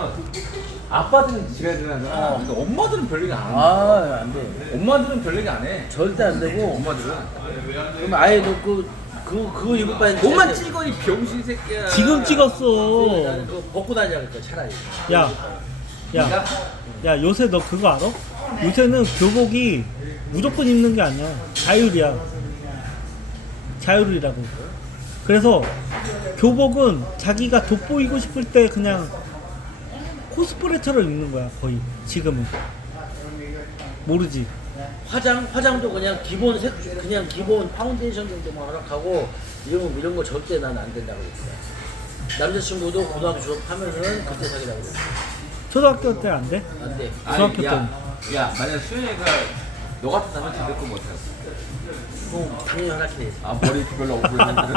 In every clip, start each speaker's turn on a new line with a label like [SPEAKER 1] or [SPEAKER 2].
[SPEAKER 1] 뭐냐면 아빠들은 지가 들어가잖아. 근데 엄마들은 별 얘기 안 해.
[SPEAKER 2] 아, 안 돼.
[SPEAKER 1] 엄마들은 별 얘기 안 해.
[SPEAKER 2] 절대 안 되고.
[SPEAKER 1] 엄마들은.
[SPEAKER 2] 그럼 아예 너 그거 입을 바에
[SPEAKER 1] 옷만 찍어 이 병신 새끼야.
[SPEAKER 3] 지금 찍었어.
[SPEAKER 2] 나는 그거 벗고 다니자 그랬어 차라리.
[SPEAKER 3] 야, 야, 야, 요새 너 그거 알아? 요새는 교복이 무조건 입는 게 아니야. 자율이야. 자율이라고. 그래서 교복은 자기가 돋보이고 싶을 때 그냥 코스프레처럼 입는 거야, 거의. 지금은. 모르지.
[SPEAKER 2] 화장도 그냥 기본 그냥 기본 파운데이션 정도만 허락하고 이런 거 절대 난 안 된다고 그랬어. 남자친구도 고등학교 졸업하면은 그때 사귀라고 그랬어.
[SPEAKER 3] 초등학교 때 안 돼?
[SPEAKER 2] 안 돼.
[SPEAKER 3] 중학교
[SPEAKER 1] 야, 만약 수현이가 너 같은 사람 기댈 거 못해.
[SPEAKER 2] 뭐 당연히 허락해 돼.
[SPEAKER 1] 아 머리 별로 없고 있는데.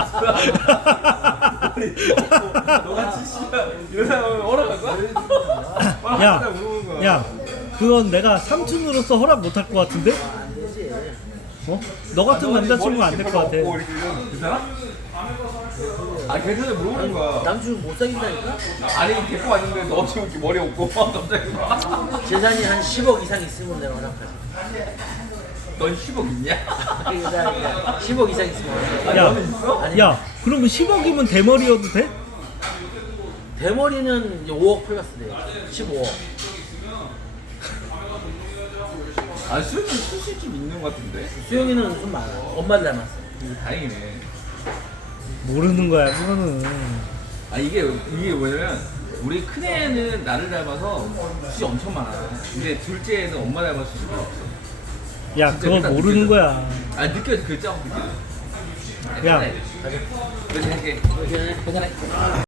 [SPEAKER 1] 머리 없고 너같이 씨발 이런 사람은 허락할 거야?
[SPEAKER 3] 야, 야, 그건 내가 삼촌으로서 허락 못 할 것 같은데?
[SPEAKER 2] 안 되지.
[SPEAKER 3] 어? 너 같은 남자친구가 안 될 것 같아.
[SPEAKER 1] 괜찮아? 아 괜찮아 물어보는 거야.
[SPEAKER 2] 남친 못 사귄다니까?
[SPEAKER 1] 아니 데리고 왔는데 너 지금 이렇게 머리 없고 갑자기
[SPEAKER 2] 재산이 한 10억 이상 있으면 내가 허락하지.
[SPEAKER 1] 넌 10억 있냐?
[SPEAKER 2] 10억 이상 있으면 허락하지.
[SPEAKER 3] 야,
[SPEAKER 1] 너는 있어?
[SPEAKER 2] 아니,
[SPEAKER 3] 야, 그러면 10억이면 대머리여도 돼?
[SPEAKER 2] 대머리는 이제 5억 플러스 돼. 15억.
[SPEAKER 1] 아 수현이 수시 좀 있는 것 같은데.
[SPEAKER 2] 수영이는 좀 많아. 엄마를 닮았어.
[SPEAKER 1] 다행이네.
[SPEAKER 3] 모르는 거야, 그거는.
[SPEAKER 1] 아 이게 뭐냐면 우리 큰애는 나를 닮아서 수시 엄청 많아. 근데 둘째는 엄마 닮아서 수시가 없어.
[SPEAKER 3] 야,
[SPEAKER 1] 진짜
[SPEAKER 3] 그거
[SPEAKER 1] 일단
[SPEAKER 3] 모르는
[SPEAKER 1] 느껴져.
[SPEAKER 3] 거야.
[SPEAKER 1] 아 느껴져 글자만 느껴져.
[SPEAKER 3] 야.
[SPEAKER 1] 그래서 이렇게
[SPEAKER 2] 그냥
[SPEAKER 1] 괜찮아.